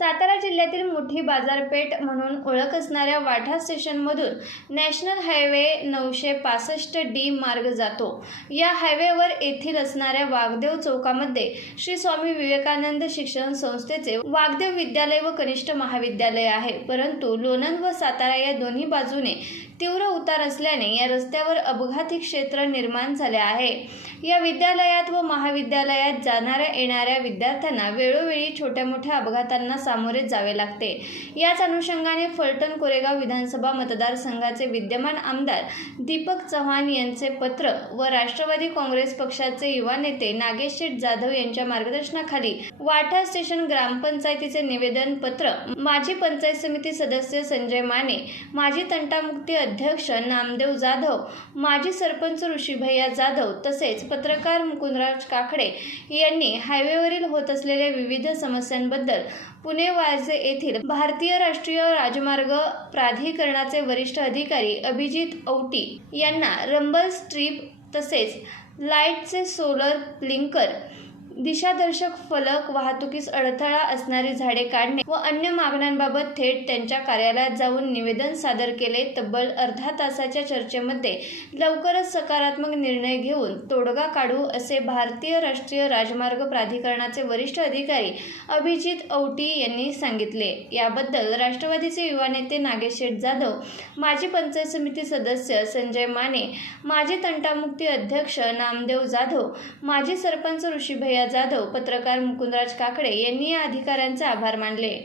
सातारा जिल्ह्यातील मोठी बाजारपेठ म्हणून ओळख असणाऱ्या वाठा स्टेशनमधून नॅशनल हायवे नऊशे पासष्ट डी मार्ग जातो. या हायवेवर येथील असणाऱ्या वाघदेव चौकामध्ये श्री स्वामी विवेकानंद शिक्षण संस्थेचे वाघदेव विद्यालय व कनिष्ठ महाविद्यालय आहे. परंतु लोणंद व सातारा या दोन्ही बाजूने तीव्र उतार असल्याने या रस्त्यावर अपघाती क्षेत्र निर्माण झाले आहे. या विद्यालयात व महाविद्यालयात जाणाऱ्या येणाऱ्या विद्यार्थ्यांना वेळोवेळी छोट्या मोठ्या अपघातांना सामोरे जावे लागते. याच अनुषंगाने फलटण कोरेगाव विधानसभा मतदारसंघाचे विद्यमान आमदार दीपक चव्हाण यांचे पत्र व राष्ट्रवादी काँग्रेस पक्षाचे युवा नेते नागेश शेठ जाधव यांच्या मार्गदर्शनाखाली वाठा स्टेशन ग्रामपंचायतीचे निवेदन पत्र माजी पंचायत समिती सदस्य संजय माने माजी तंटामुक्ती अध्यक्ष नामदेव जाधव माजी सरपंच ऋषीभैया जाधव तसेच पत्रकार मुकुंदराज काकडे यांनी हायवेवरील होत असलेल्या विविध समस्यांबद्दल पुणे वारजे येथील भारतीय राष्ट्रीय राजमार्ग प्राधिकरणाचे वरिष्ठ अधिकारी अभिजित औटी यांना रंबल स्ट्रीप तसेच लाईटचे सोलर ब्लिंकर दिशादर्शक फलक वाहतुकीस अडथळा असणारी झाडे काढणे व अन्य मागण्यांबाबत थेट त्यांच्या कार्यालयात जाऊन निवेदन सादर केले तब्बल अर्धा तासाच्या चर्चेमध्ये लवकरच सकारात्मक निर्णय घेऊन तोडगा काढू असे भारतीय राष्ट्रीय राजमार्ग प्राधिकरणाचे वरिष्ठ अधिकारी अभिजित औटी यांनी सांगितले. याबद्दल राष्ट्रवादीचे युवा नेते नागेश शेठ जाधव माजी पंचायत समिती सदस्य संजय माने माजी तंटामुक्ती अध्यक्ष नामदेव जाधव माजी सरपंच ऋषीभैया जाधव पत्रकार मुकुंदराज काकडे यांनी या अधिकाऱ्यांचे आभार मानले.